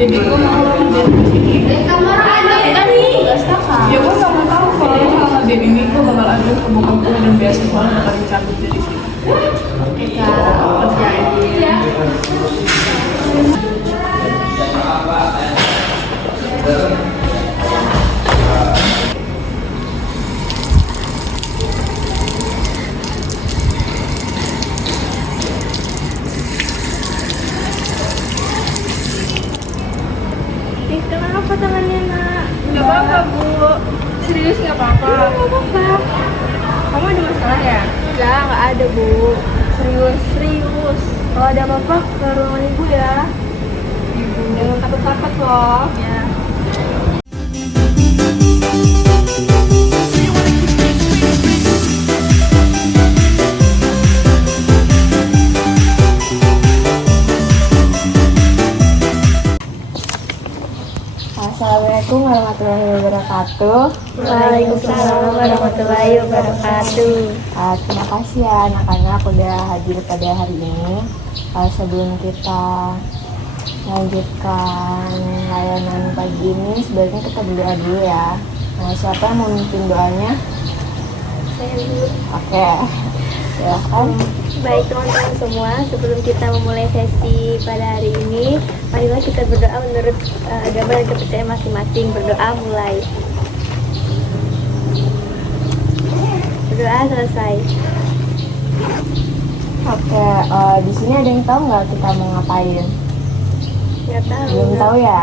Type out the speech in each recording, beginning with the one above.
Jadi gue mau ngerjain di sini. Kita nih tugas kakak. Ya gue nggak mau tahu kalau lo nggak ngerjain ini gue bakal aduh ke bokap gue dan beasiswa lo bakal dicabut dari sini. Kita kerjain ya. Ih, kenapa tangannya, Nak? Nggak apa-apa bu. Serius nggak apa-apa. Nggak apa-apa. Kamu ada masalah ya? Nggak ada, Bu. Serius? Serius. Kalau ada apa-apa, ke ruangan Ibu ya. Ibu. Jangan takut-takut loh. Ya. Assalamualaikum warahmatullahi wabarakatuh. Waalaikumsalam warahmatullahi wabarakatuh. Terima kasih ya anak-anak udah hadir pada hari ini. Sebelum kita lanjutkan layanan pagi ini, sebaiknya kita berdoa dulu ya. Siapa yang mau memimpin doanya? Saya dulu. Oke, silakan. Baik teman-teman semua, sebelum kita memulai sesi pada hari ini, marilah kita berdoa menurut agama dan kepercayaan masing-masing. Berdoa mulai. Berdoa selesai. Oke, di sini ada yang tahu nggak kita mau ngapain? Nggak tahu. Belum tahu ya.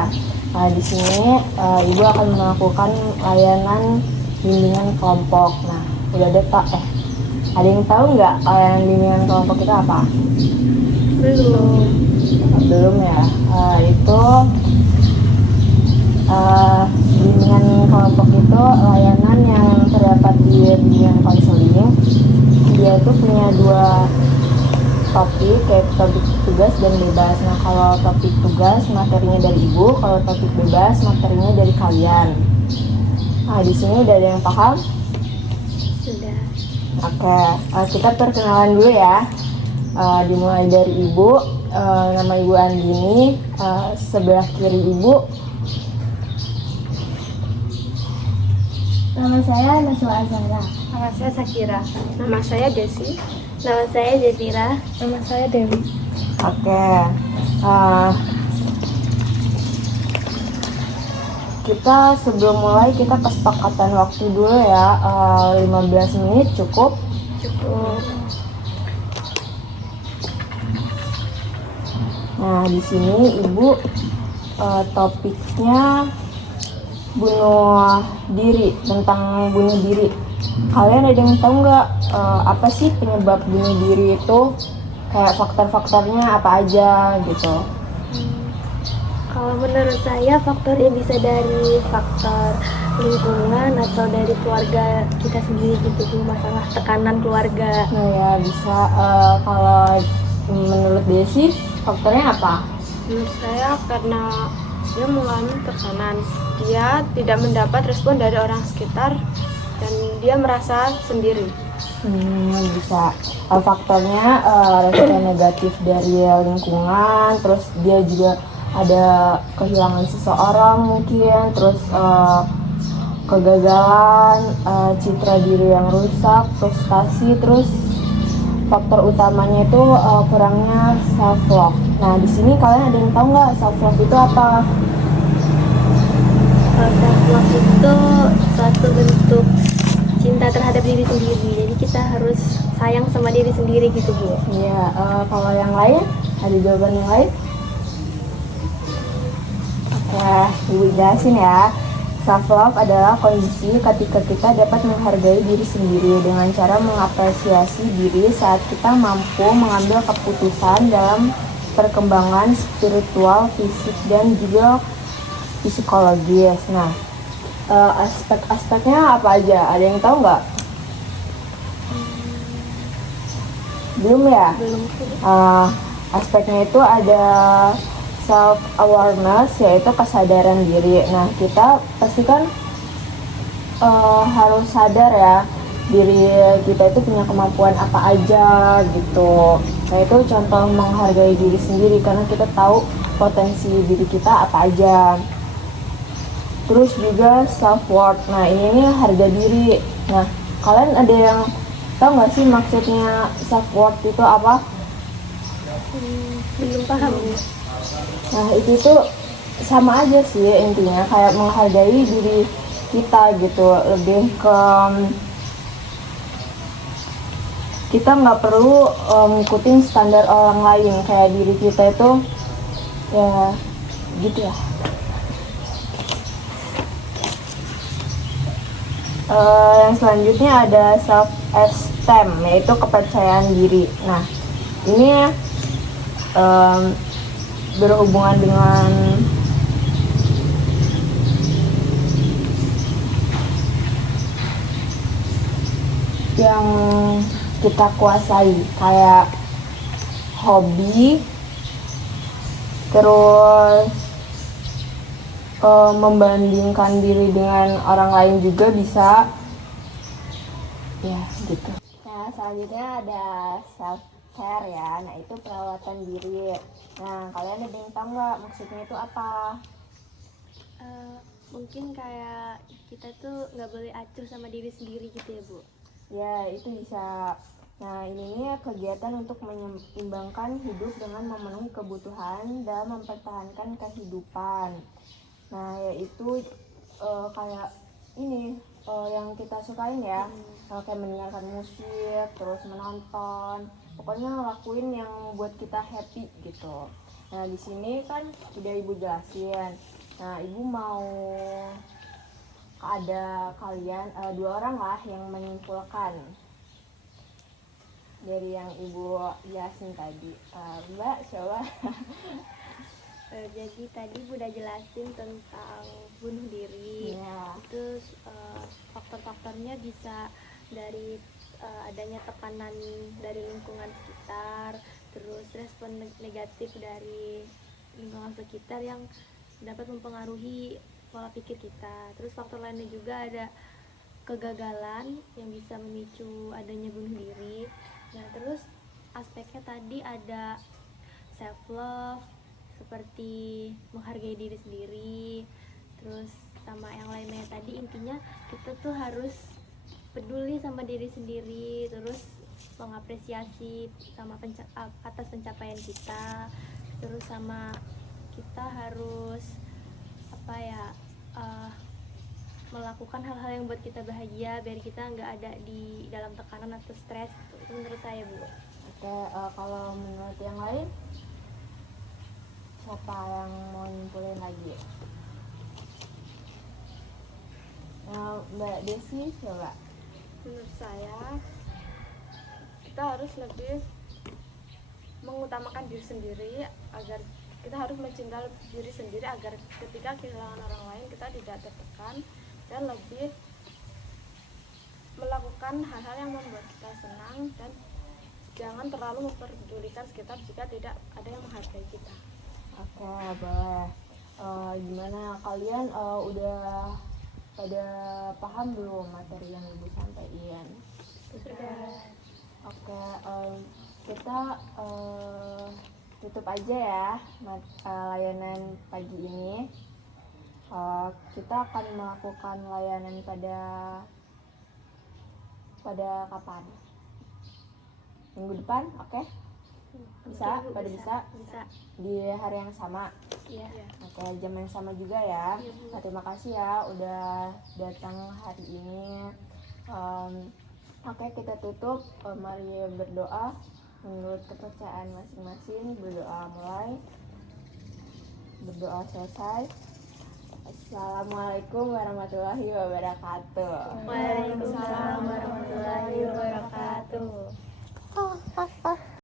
Di sini ibu akan melakukan layanan bimbingan kelompok. Nah, udah ada ada yang tahu nggak layanan bimbingan kelompok itu apa? Belum. Belum ya. Itu bimbingan kelompok itu layanan yang terdapat di bimbingan konseling. Dia itu punya dua topik, yaitu topik tugas dan bebas. Nah, kalau topik tugas materinya dari ibu, kalau topik bebas materinya dari kalian. Nah, di sini udah ada yang paham? Sudah. Oke, kita perkenalan dulu ya. Dimulai dari ibu. Nama ibu Andini. Sebelah kiri ibu. Nama saya Naswa Azhara. Nama saya Sakira. Nama saya Desi. Nama saya Jazira. Nama saya Dewi. Oke. Kita sebelum mulai kita kesepakatan waktu dulu ya. 15 menit cukup. Cukup. Nah, di sini ibu topiknya bunuh diri, tentang bunuh diri. Kalian ada yang tahu nggak apa sih penyebab bunuh diri itu? Kayak faktor-faktornya apa aja gitu? Kalau menurut saya faktornya bisa dari faktor lingkungan atau dari keluarga kita sendiri gitu, Bu. Masalah tekanan keluarga. Nah ya bisa. Kalau menurut Desi faktornya apa? Menurut saya karena dia mengalami tekanan, dia tidak mendapat respon dari orang sekitar dan dia merasa sendiri. Bisa. Faktornya respon negatif dari lingkungan, terus dia juga ada kehilangan seseorang mungkin, terus kegagalan, citra diri yang rusak, frustasi, terus faktor utamanya itu kurangnya self love. Nah, di sini kalian ada yang tahu nggak self love itu apa? Self love itu suatu bentuk cinta terhadap diri sendiri. Jadi kita harus sayang sama diri sendiri gitu, Bu. Iya. Kalau yang lain ada jawaban yang lain? Oke, ibu jelasin ya. Self love adalah kondisi ketika kita dapat menghargai diri sendiri dengan cara mengapresiasi diri saat kita mampu mengambil keputusan dalam perkembangan spiritual, fisik, dan juga psikologis. Nah, aspek-aspeknya apa aja? Ada yang tahu nggak? Belum ya? Belum. Aspeknya itu ada self awareness, yaitu kesadaran diri. Nah, kita pasti kan harus sadar ya diri kita itu punya kemampuan apa aja gitu. Nah itu contoh menghargai diri sendiri karena kita tahu potensi diri kita apa aja. Terus juga self worth. Nah ini nih harga diri. Nah kalian ada yang tahu nggak sih maksudnya self worth itu apa? Belum paham. Nah itu tuh sama aja sih intinya kayak menghargai diri kita gitu, lebih ke kita nggak perlu ngikutin standar orang lain, kayak diri kita itu ya gitu ya. Yang selanjutnya ada self esteem, yaitu kepercayaan diri. Nah ini berhubungan dengan yang kita kuasai, kayak hobi, terus membandingkan diri dengan orang lain juga bisa, ya gitu. Nah selanjutnya ada self care ya, nah itu perawatan diri. Nah kalian ada yang tahu nggak maksudnya itu apa? Mungkin kayak kita tuh nggak boleh acuh sama diri sendiri gitu ya Bu. Ya itu bisa. Nah ini kegiatan untuk menyeimbangkan hidup dengan memenuhi kebutuhan dan mempertahankan kehidupan. Nah yaitu kayak ini yang kita sukain ya, kayak mendengarkan musik, terus menonton, pokoknya ngelakuin yang buat kita happy gitu. Nah di sini kan udah ibu jelasin. Nah ibu mau ada kalian dua orang lah yang menyimpulkan dari yang ibu jelasin tadi. Mbak coba. Jadi tadi Bu udah jelasin tentang bunuh diri. Ya. Itu faktor-faktornya bisa dari adanya tekanan dari lingkungan sekitar, terus respon negatif dari lingkungan sekitar yang dapat mempengaruhi pola pikir kita. Terus faktor lainnya juga ada kegagalan yang bisa memicu adanya bunuh diri. Nah terus aspeknya tadi ada self love, seperti menghargai diri sendiri, terus sama yang lainnya tadi. Intinya kita tuh harus peduli sama diri sendiri, terus mengapresiasi sama atas pencapaian kita, terus sama kita harus melakukan hal-hal yang buat kita bahagia biar kita nggak ada di dalam tekanan atau stres. Itu menurut saya Bu. Oke, kalau menurut yang lain siapa yang mau nyimpulin lagi? Mbak Desi coba. Menurut saya kita harus lebih mengutamakan diri sendiri, agar kita harus mencintai diri sendiri agar ketika kehilangan orang lain kita tidak tertekan, dan lebih melakukan hal-hal yang membuat kita senang, dan jangan terlalu memperdulikan sekitar jika tidak ada yang menghargai kita. Oke, boleh. Gimana kalian udah pada paham belum materi yang ibu sampaikan? Sudah. Oke, kita tutup aja ya layanan pagi ini. Kita akan melakukan layanan pada kapan? Minggu depan, oke? Bisa? Oke, Bu, Pada bisa? Bisa. Di hari yang sama? Iya. Oke, jam yang sama juga ya. Nah, terima kasih ya udah datang hari ini. Oke, kita tutup. Mari berdoa menurut kepercayaan masing-masing. Berdoa mulai, berdoa selesai. Assalamualaikum warahmatullahi wabarakatuh. Waalaikumsalam.